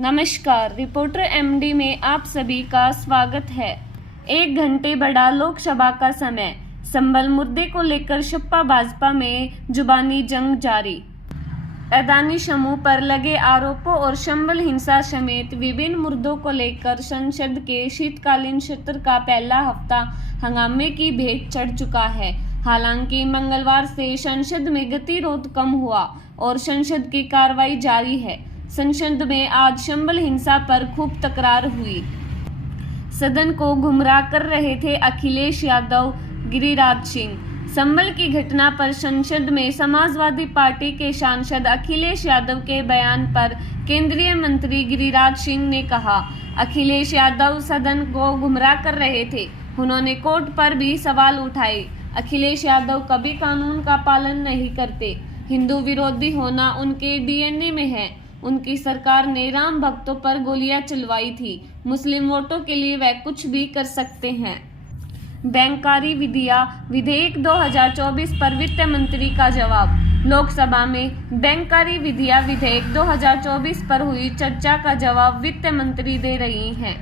नमस्कार, reporter MD में आप सभी का स्वागत है। 1 घंटे बढ़ा लोकसभा का समय, संबल मुद्दे को लेकर सपा भाजपा में जुबानी जंग जारी। अदानी समूह पर लगे आरोपों और संबल हिंसा समेत विभिन्न मुद्दों को लेकर संसद के शीतकालीन सत्र का पहला हफ्ता हंगामे की भेंट चढ़ चुका है। हालांकि मंगलवार से संसद में गतिरोध कम हुआ और संसद की कार्रवाई जारी है। संसद में आज संबल हिंसा पर खूब तकरार हुई। सदन को गुमराह कर रहे थे अखिलेश यादव, गिरिराज सिंह। संबल की घटना पर संसद में समाजवादी पार्टी के सांसद अखिलेश यादव के बयान पर केंद्रीय मंत्री गिरिराज सिंह ने कहा, अखिलेश यादव सदन को गुमराह कर रहे थे। उन्होंने कोर्ट पर भी सवाल उठाए। अखिलेश यादव कभी कानून का पालन नहीं करते। हिंदू विरोधी होना उनके डीएनए में है। उनकी सरकार ने राम भक्तों पर गोलियां चलवाई थी। मुस्लिम वोटों के लिए वह कुछ भी कर सकते हैं। बैंककारी विधेयक 2024 पर वित्त मंत्री का जवाब। लोकसभा में बैंककारी विधेयक 2024 पर हुई चर्चा का जवाब वित्त मंत्री दे रही हैं।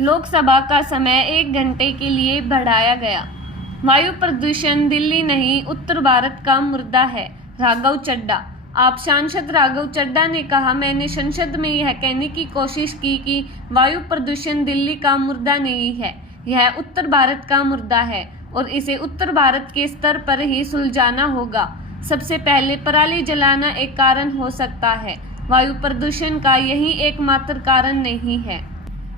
लोकसभा का समय 1 घंटे के लिए बढ़ाया गया। वायु प्रदूषण दिल्ली नहीं उत्तर भारत का मुद्दा है, राघव चड्ढा। आप सांसद राघव चड्ढा ने कहा, मैंने संसद में यह कहने की कोशिश की कि वायु प्रदूषण दिल्ली का मुद्दा नहीं है, यह उत्तर भारत का मुद्दा है और इसे उत्तर भारत के स्तर पर ही सुलझाना होगा। सबसे पहले पराली जलाना एक कारण हो सकता है, वायु प्रदूषण का यही एकमात्र कारण नहीं है।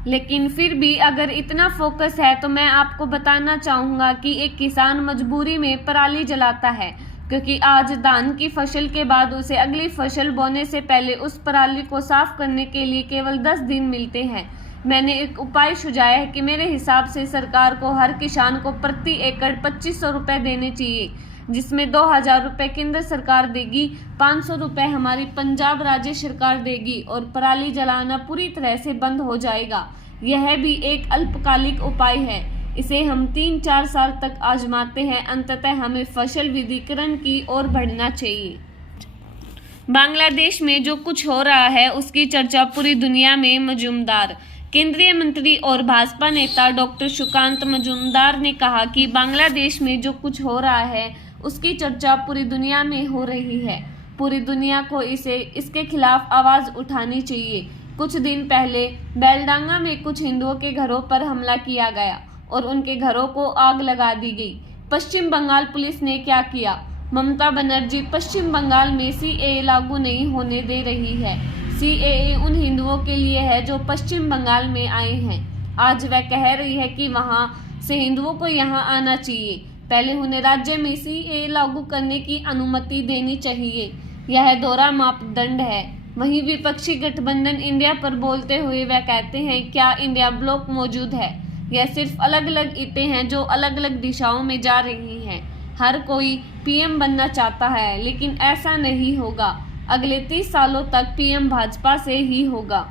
लेकिन फिर भी अगर इतना फोकस है तो मैं आपको बताना चाहूँगा कि एक किसान मजबूरी में पराली जलाता है, क्योंकि आज धान की फसल के बाद उसे अगली फसल बोने से पहले उस पराली को साफ करने के लिए केवल 10 दिन मिलते हैं। मैंने एक उपाय सुझाया है कि मेरे हिसाब से सरकार को हर किसान को प्रति एकड़ 2500 रुपये देने चाहिए, जिसमें 2000 रुपये केंद्र सरकार देगी, 500 रुपये हमारी पंजाब राज्य सरकार देगी और पराली जलाना पूरी तरह से बंद हो जाएगा। यह भी एक अल्पकालिक उपाय है, इसे हम 3-4 साल तक आजमाते हैं। अंततः हमें फसल विविधीकरण की ओर बढ़ना चाहिए। बांग्लादेश में जो कुछ हो रहा है उसकी चर्चा पूरी दुनिया में मजूमदार। केंद्रीय मंत्री और भाजपा नेता डॉक्टर सुकांत मजूमदार ने कहा कि बांग्लादेश में जो कुछ हो रहा है उसकी चर्चा पूरी दुनिया में हो रही है। पूरी दुनिया को इसके खिलाफ आवाज उठानी चाहिए। कुछ दिन पहले बेलडांगा में कुछ हिंदुओं के घरों पर हमला किया गया और उनके घरों को आग लगा दी गई। पश्चिम बंगाल पुलिस ने क्या किया? ममता बनर्जी पश्चिम बंगाल में सीएए लागू नहीं होने दे रही है। सीएए उन हिंदुओं के लिए है जो पश्चिम बंगाल में आए हैं। आज वह कह रही है कि वहां से हिंदुओं को यहां आना चाहिए। पहले उन्हें राज्य में सीएए लागू करने की अनुमति देनी चाहिए। यह दोहरा मापदंड है। वहीं विपक्षी गठबंधन इंडिया पर बोलते हुए वह कहते हैं, क्या इंडिया ब्लॉक मौजूद है? यह सिर्फ अलग अलग ईंटें हैं जो अलग अलग दिशाओं में जा रही हैं। हर कोई पीएम बनना चाहता है, लेकिन ऐसा नहीं होगा। अगले 30 सालों तक पीएम भाजपा से ही होगा।